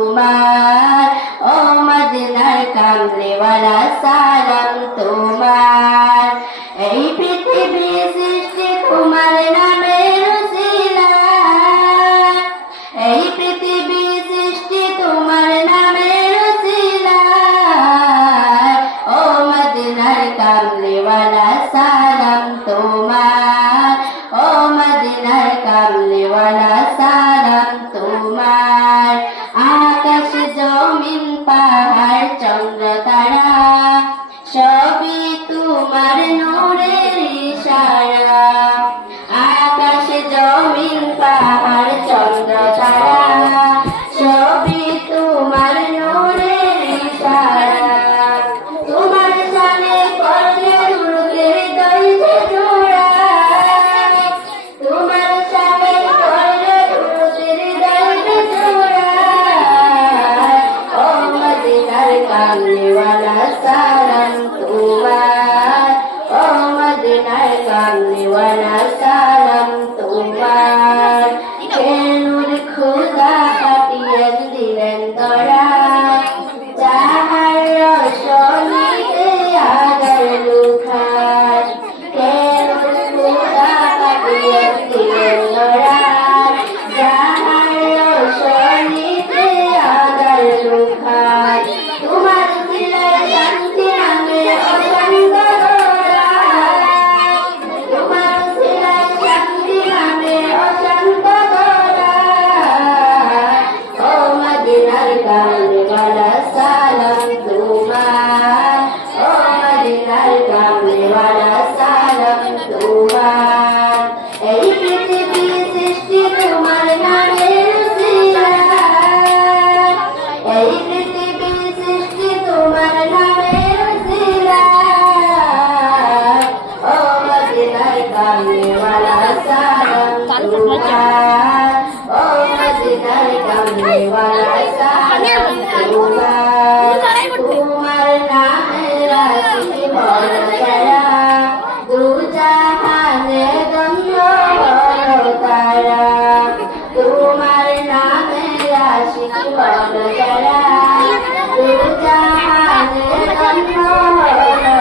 তোমার, ও মদিনার কামলিওয়ালা সালাম তোমার। এই পৃথিবী সৃষ্টি তোমার নামের উসিলায়, এই পৃথিবী সৃষ্টি তোমার নামের উসিলায়, ও মদিনার কামলিওয়ালা সালাম তোমার, ও মদিনার কামলিওয়ালা সালাম তোমার। আকাশ জমিন পাহাড় চন্দ্র তারা সবই তোমার নূরের ইশারা, আকাশ জমিন পাহাড় চন্দ্র তারা সবই তোমার নূরের ইশারা। তোমার শানে করলে দুরুদের দইছে জোড়া, তোমার শানে করলে দুরুদের দইছে জোড়া, ও মদিনার কামলিওয়ালা সালাম তোমার, ও মদিনার কামলিওয়ালা সালাম তোমার। নূর খুদা পাঠিয়ে দিলেন ধরা, যাহার রোশনীতে আগার লুকায়, নূর খুদা পাঠিয়ে দিলেন ধরা, যাহার রোশনীতে আগার লুকায়। তোমার দিলের শান্তি নামে অশান্ত গোড়ায়, তোমার দিলের শান্তি নামে অশান্ত গোড়ায়, ও মদিনার কামলিওয়ালা সালাম তোমার, ও মদিনার কামলিওয়ালা সালাম তোমার। এই পৃথিবী সৃষ্টি তোমার নামের উসিলায়, এই পৃথিবী সৃষ্টি তোমার নামের উসিলায়, ও মদিনার কামলিওয়ালা সালাম তোমার, ও মদিনার কামলিওয়ালা সালাম তোমার। তোমার নামে রাশি বড় যারা, দু জাহানে ধন্য হলো তারা। তোমার নামে রাশি বড় যারা, দু জাহানে ধন্য হলো